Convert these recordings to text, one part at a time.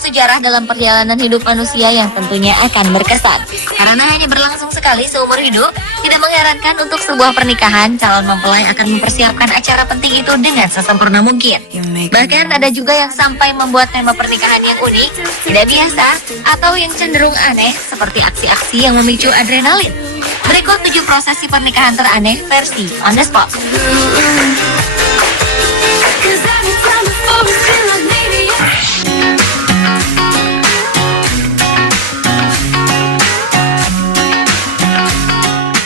sejarah dalam perjalanan hidup manusia yang tentunya akan berkesan. Karena hanya berlangsung sekali seumur hidup, tidak mengherankan untuk sebuah pernikahan, calon mempelai akan mempersiapkan acara penting itu dengan sesempurna mungkin. Bahkan ada juga yang sampai membuat tema pernikahan yang unik, tidak biasa, atau yang cenderung aneh, seperti aksi-aksi yang memicu adrenalin. Berikut 7 prosesi pernikahan teraneh versi On The Spot.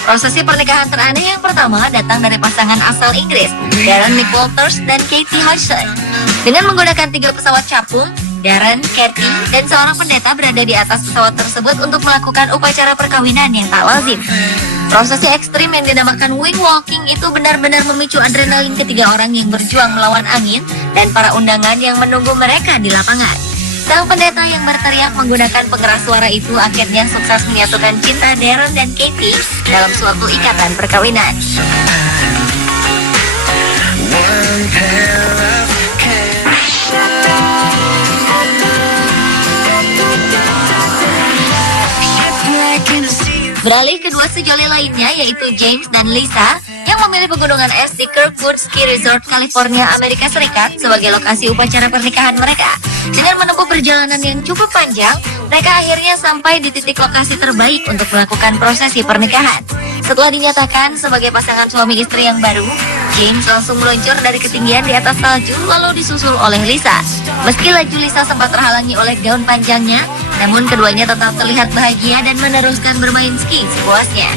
Prosesi pernikahan teraneh yang pertama datang dari pasangan asal Inggris, Darren Nick Walters dan Katie Hudson. Dengan menggunakan 3 pesawat capung, Darren, Katie, dan seorang pendeta berada di atas pesawat tersebut untuk melakukan upacara perkawinan yang tak lazim. Prosesi ekstrim yang dinamakan wing walking itu benar-benar memicu adrenalin ketiga orang yang berjuang melawan angin dan para undangan yang menunggu mereka di lapangan. Sang pendeta yang berteriak menggunakan pengeras suara itu akhirnya sukses menyatukan cinta Darren dan Katie dalam suatu ikatan perkawinan. Beralih ke 2 sejoli lainnya, yaitu James dan Lisa, yang memilih pegunungan es di Kirkwood Ski Resort, California, Amerika Serikat sebagai lokasi upacara pernikahan mereka. Dengan menempuh perjalanan yang cukup panjang, mereka akhirnya sampai di titik lokasi terbaik untuk melakukan prosesi pernikahan. Setelah dinyatakan sebagai pasangan suami istri yang baru, James langsung meluncur dari ketinggian di atas salju lalu disusul oleh Lisa. Meski laju Lisa sempat terhalangi oleh gaun panjangnya, namun keduanya tetap terlihat bahagia dan meneruskan bermain ski sepuasnya.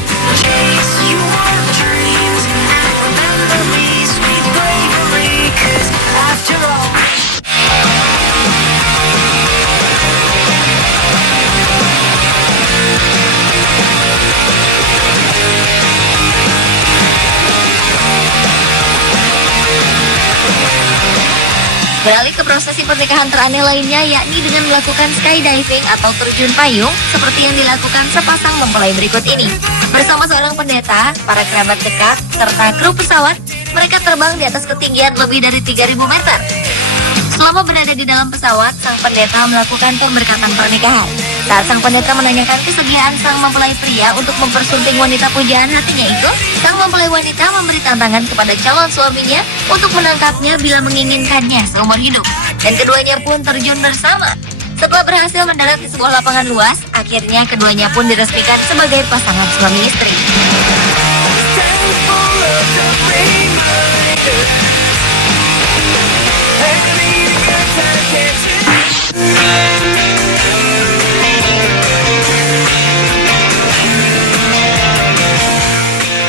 Beralih ke prosesi pernikahan teraneh lainnya, yakni dengan melakukan skydiving atau terjun payung seperti yang dilakukan sepasang mempelai berikut ini. Bersama seorang pendeta, para kerabat dekat, serta kru pesawat, mereka terbang di atas ketinggian lebih dari 3.000 meter. Selama berada di dalam pesawat, sang pendeta melakukan pemberkatan pernikahan. Saat sang pendeta menanyakan kesediaan sang mempelai pria untuk mempersunting wanita pujaan hatinya itu, sang mempelai wanita memberi tantangan kepada calon suaminya untuk menangkapnya bila menginginkannya seumur hidup. Dan keduanya pun terjun bersama. Setelah berhasil mendarat di sebuah lapangan luas, akhirnya keduanya pun diresmikan sebagai pasangan suami istri.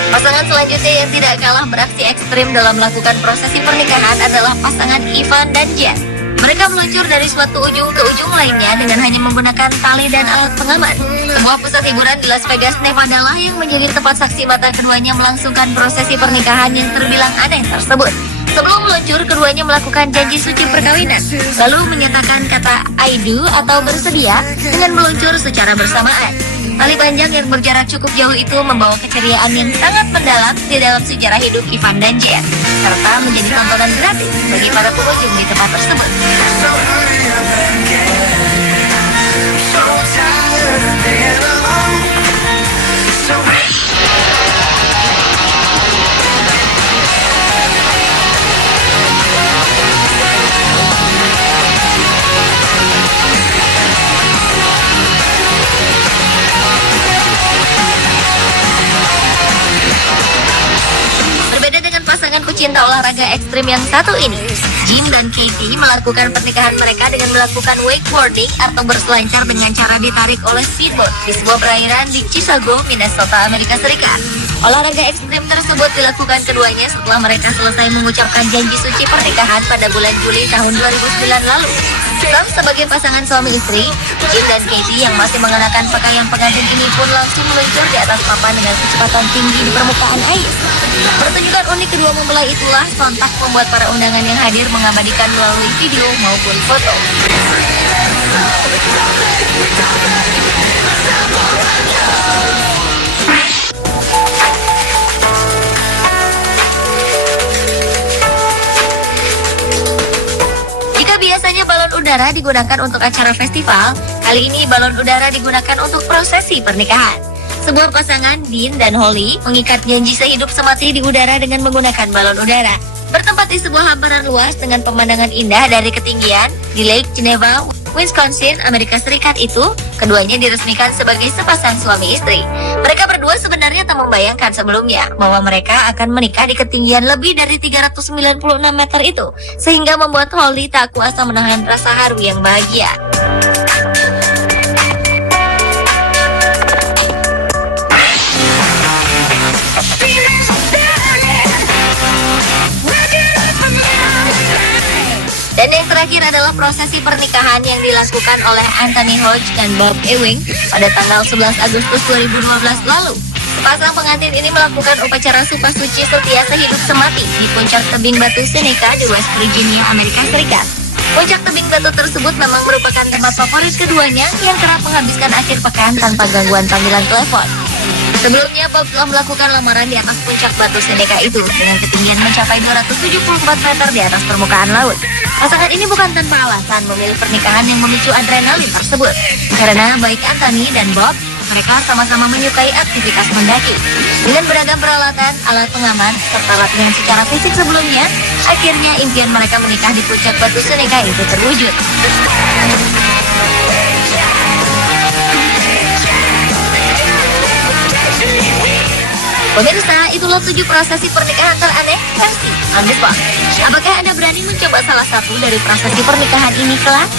Pasangan selanjutnya yang tidak kalah beraksi ekstrim dalam melakukan prosesi pernikahan adalah pasangan Ivan dan Jen. Mereka meluncur dari suatu ujung ke ujung lainnya dengan hanya menggunakan tali dan alat pengaman. Sebuah pusat hiburan di Las Vegas, Nevada lah yang menjadi tempat saksi mata keduanya melangsungkan prosesi pernikahan yang terbilang aneh tersebut. Sebelum meluncur, keduanya melakukan janji suci perkawinan, lalu menyatakan kata I do atau bersedia dengan meluncur secara bersamaan. Tali panjang yang berjarak cukup jauh itu membawa keceriaan yang sangat mendalam di dalam sejarah hidup Ivan dan Jen, serta menjadi tontonan gratis bagi para pengunjung di tempat tersebut. Pasangan pecinta olahraga ekstrim yang satu ini, Jim dan Katie melakukan pernikahan mereka dengan melakukan wakeboarding atau berselancar dengan cara ditarik oleh speedboat di sebuah perairan di Chicago, Minnesota, Amerika Serikat. Olahraga ekstrim tersebut dilakukan keduanya setelah mereka selesai mengucapkan janji suci pernikahan pada bulan Juli tahun 2009 lalu. Sebagai pasangan suami istri, Jim dan Katie yang masih mengenakan pakaian pengantin ini pun langsung meluncur di atas papan dengan kecepatan tinggi di permukaan air. Pertunjukan unik kedua mempelai itulah sontak membuat para undangan yang hadir mengabadikan melalui video maupun foto. Jika biasanya balon udara udara digunakan untuk acara festival, kali ini balon udara digunakan untuk prosesi pernikahan. Sebuah pasangan, Dean dan Holly, mengikat janji sehidup semati di udara dengan menggunakan balon udara. Bertempat di sebuah hamparan luas dengan pemandangan indah dari ketinggian di Lake Geneva, Wisconsin, Amerika Serikat itu, keduanya diresmikan sebagai sepasang suami istri. Mereka berdua sebenarnya tak membayangkan sebelumnya bahwa mereka akan menikah di ketinggian lebih dari 396 meter itu, sehingga membuat Holly tak kuasa menahan rasa haru yang bahagia. Dan yang terakhir adalah prosesi pernikahan yang dilakukan oleh Anthony Hodge dan Bob Ewing pada tanggal 11 Agustus 2012 lalu. Sepasang pengantin ini melakukan upacara sumpah suci setia sehidup semati di puncak tebing batu Seneca di West Virginia, Amerika Serikat. Puncak tebing batu tersebut memang merupakan tempat favorit keduanya yang kerap menghabiskan akhir pekan tanpa gangguan panggilan telepon. Sebelumnya, Bob telah melakukan lamaran di atas puncak batu Seneca itu dengan ketinggian mencapai 274 meter di atas permukaan laut. Pasangan ini bukan tanpa alasan memilih pernikahan yang memicu adrenalin tersebut. Karena baik Anthony dan Bob, mereka sama-sama menyukai aktivitas mendaki. Dengan beragam peralatan, alat pengaman, serta latihan secara fisik sebelumnya, akhirnya impian mereka menikah di puncak batu Seneca itu terwujud. Pemirsa, itulah 7 prosesi pernikahan teraneh versi On The Spot. Apakah Anda berani mencoba salah satu dari prosesi pernikahan ini kelak?